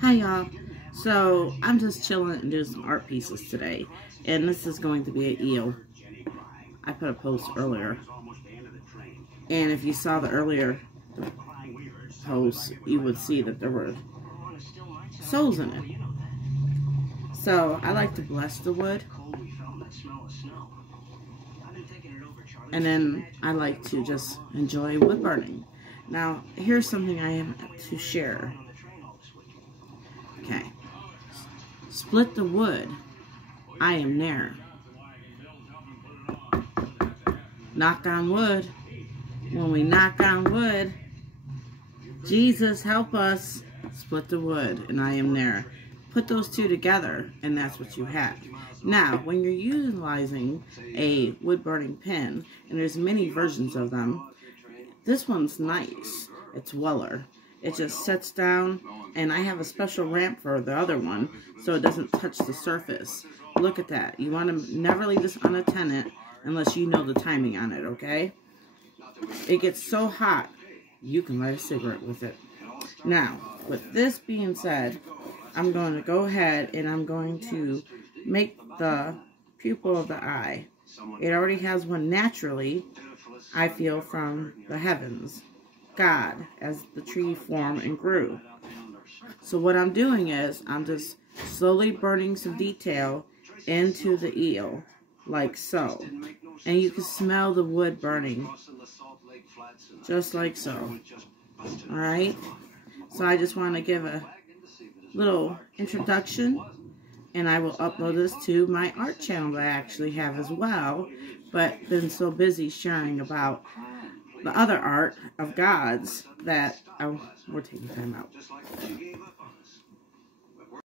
Hi y'all. So I'm just chilling and doing some art pieces today, and this is going to be an eel. I put a post earlier, and if you saw the earlier post, you would see that there were souls in it. So I like to bless the wood, and then I like to just enjoy wood burning. Now here's something I am to share. Okay. Split the wood. I am there. Knock on wood. When we knock on wood, Jesus help us. Split the wood, and I am there. Put those two together, and that's what you have. Now, when you're utilizing a wood-burning pen, and there's many versions of them, this one's nice. It's Weller. It just sets down, and I have a special ramp for the other one, so it doesn't touch the surface. Look at that. You want to never leave this unattended unless you know the timing on it, okay? It gets so hot, you can light a cigarette with it. Now, with this being said, I'm going to go ahead and I'm going to make the pupil of the eye. It already has one naturally, I feel, from the heavens. God, as the tree formed and grew. So what I'm doing is, I'm just slowly burning some detail into the eel, like so. And you can smell the wood burning, just like so. Alright? So I just want to give a little introduction, and I will upload this to my art channel that I actually have as well, but been so busy sharing about the other art of God's that we're taking time out.